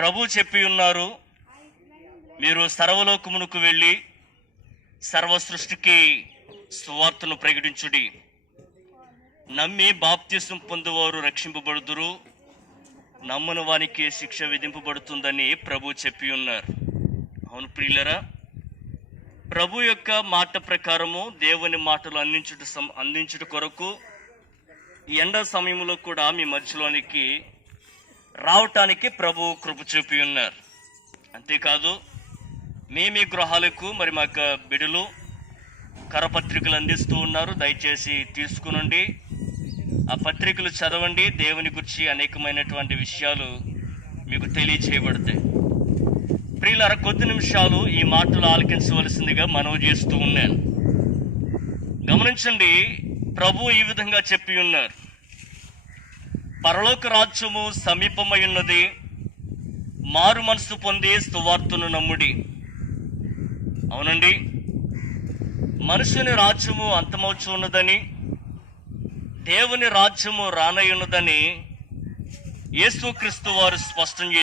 ప్రభు చెప్పి ఉన్నారు, మీరు సర్వలోకమునకు వెళ్ళి సర్వ సృష్టికి సువార్తను ప్రకటించుడి. నమ్మి బాప్తిసం పొందువారు రక్షింపబడుదురు, నమ్మని వానికి శిక్ష విధింపబడుతుందని ప్రభు చెప్పి ఉన్నారు. అవును ప్రియులరా, ప్రభు యొక్క మాట ప్రకారము దేవుని మాటలు అందించుట కొరకు ఈ ఎండ సమయంలో కూడా మీ మధ్యలోనికి రావటానికి ప్రభు కృప చూపి ఉన్నారు. అంతేకాదు, మీ గృహాలకు మరి మా బిడ్డలు కరపత్రికలు అందిస్తూ ఉన్నారు. దయచేసి తీసుకునండి, ఆ పత్రికలు చదవండి. దేవుని గురించి అనేకమైనటువంటి విషయాలు మీకు తెలియచేయబడతాయి. ప్రియులారా, కొద్ది నిమిషాలు ఈ మాటలు ఆలకించవలసిందిగా మనవి చేస్తూ ఉన్నాను. గమనించండి, ప్రభు ఈ విధంగా చెప్పి ఉన్నారు, పరలోక రాజ్యము సమీపమై ఉన్నది, మారు మనసు పొంది సువార్తను నమ్ముడి. అవునండి, మనుషుని రాజ్యము అంతమవుచు ఉన్నదని, దేవుని రాజ్యము రానై ఉన్నదని యేసుక్రీస్తు వారు స్పష్టం చేశారు.